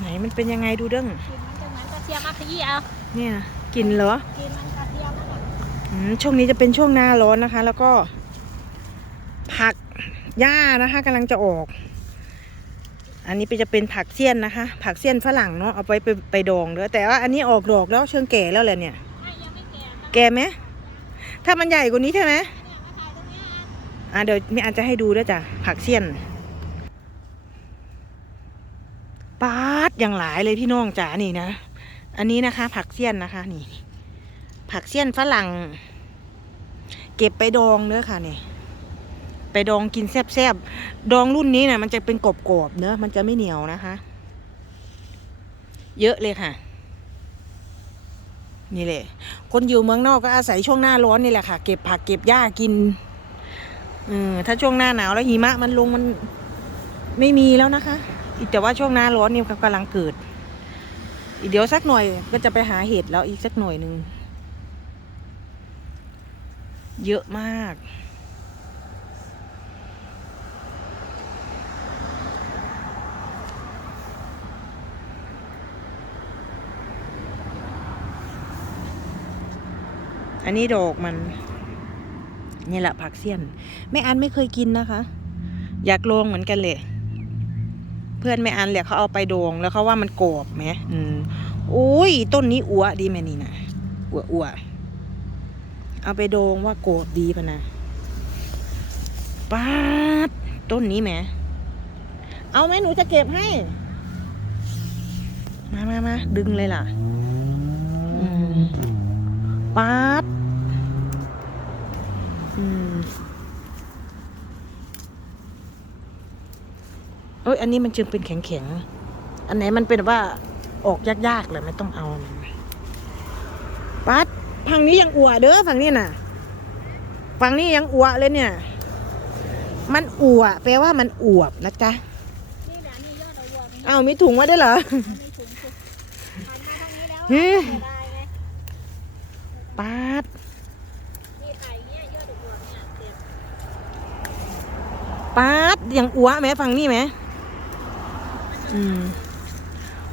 ไหนมันเป็นยังไงดูเด้งกินมันจะเหมือนกระเทียมมาขยี้เอาเนี่ยกลินเหรอกินมันกระเทียมนั่นแหละอืมช่วงนี้จะเป็นช่วงหน้าร้อนนะคะ แล้วก็ ผักหญ้านะคะกำลังจะออก อันนี้เป็นจะเป็นผักเสี้ยนนะคะ ผักเสี้ยนฝรั่งเนาะเอาไปไปไปดองเด้อแต่ว่าอันนี้ออกดอกแล้วเชิงแก่แล้วแหละเนี่ย ไม่ยังไม่แก่นะแก่ไหมถ้ามันใหญ่กว่านี้ใช่ไหม เนี่ยมาถ่ายตรงเนี้ยอะ อะเดี๋ยวมีอาจจะให้ดูด้วยจ้ะผักเสี้ยนปาด อย่างหลายเลยพี่น้องจ๋านี่นะ อันนี้นะคะ ผักเสี้ยนนะคะ นี่ ผักเสี้ยนฝรั่ง เก็บไปดองเนื้อค่ะนี่ ไปดองกินแซ่บๆ ดองรุ่นนี้นะมันจะเป็นกรอบๆเนื้อะมันจะไม่เหนียวนะคะ เยอะเลยค่ะ นี่แหละ คนอยู่เมืองนอกก็อาศัยช่วงหน้าร้อนนี่แหละค่ะ เก็บผักเก็บหญ้ากินเออถ้าช่วงหน้าหนาวแล้วหิมะมันลงมันไม่มีแล้วนะคะ แต่ว่าช่วงหน้าร้อนนี่กำลังเกิด อีกเดี๋ยวสักหน่อยก็จะไปหาเห็ดแล้วอีกสักหน่อยหนึ่ง เยอะมาก อันนี้ดอกมัน นี่แหละผักเสี้ยน แม่อันไม่เคยกินนะคะ อยากลองเหมือนกันเลย พื่อนแม่อันแหละเขาเอาไปดองแล้วเขาว่ามันกรอบไหมอืมโอ้ยต้นนี้อัวดีไหมนี่นะอัวอัวเอาไปดองว่ากรอบดีปะนะป้าดต้นนี้แหมเอาไหมหนูจะเก็บให้ มามามาดึงเลยล่ะป้าดอืม เอ้ยอันนี้มันจึงเป็นแข็งๆ อันไหนมันเป็นแบบว่าออกยากๆเลยไม่ต้องเอามันปัดฝั่งนี้ยังอัวเด้อฝั่งนี้น่ะฝั่งนี้ยังอัวเลยเนี่ย มันอัวแปลว่ามันอวบนะจ๊ะนี่แหละนี่ยอดเอาวัวมันเอามีถุงมาได้วยเหรอมีถุงถุงหันมาทางนี้แล้วเฮ้ยเสียดายไงปัดนี่ถ่ายอย่างเงี้ยยอดเอาวัวเนี่ยเด็ดปัดยังอัวไหมฝั่งนี้ไหม อืม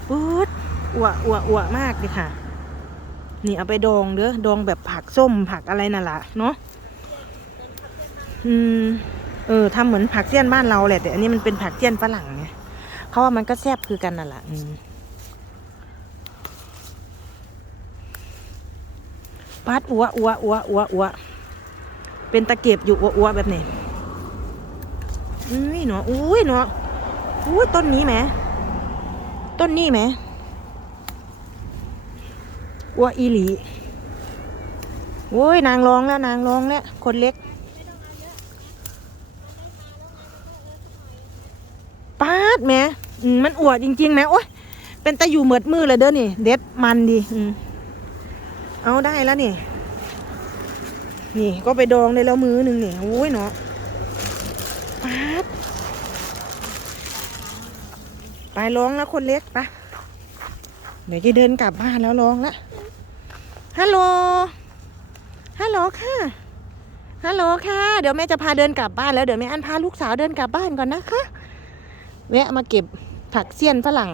ปุ๊ดอัวอัวอวมากเลยค่ะ นี่เอาไปดองเด้อดองแบบผักส้มผักอะไรนั่นแหละเนาะอืมเออทำเหมือนผักเสี้ยนบ้านเราแหละแต่อันนี้มันเป็นผักเสี้ยนฝรั่งไงเขาว่ามันก็แซ่บคือกันนั่นแหละอืมปัดอัวอัวอัวอัวอัวเป็นตะเกียบอยู่อัวอัวแบบนี้อุ้ยหนออุ้ยหนออุ้ยต้นนี้แหม ต้นนี้แหมอัวอีหลีโอ้ยนางร้องแล้วนางร้องแล้วคนเล็กปาดแหม่มันอวดจริงๆนะโอ้ยเป็นตะอยู่เหมือดมือเลยเด้อนี่ เด็ดมันดีอเอาได้แล้วนี่ นี่ก็ไปดองได้แล้วมือหนึ่งนี่โอ้ยเนาะปาด ไปร้องแล้วคนเล็กไปะเดี๋ยวจะเดินกลับบ้านแล้วร้องละฮัลโหลฮัลโหลค่ะฮัลโหลค่ะ เดี๋ยวแม่จะพาเดินกลับบ้านแล้วเดี๋ยวแม่อันพาลูกสาวเดินกลับบ้านก่อนนะคะแวะมาเก็บผักเสี้ยนฝรั่ง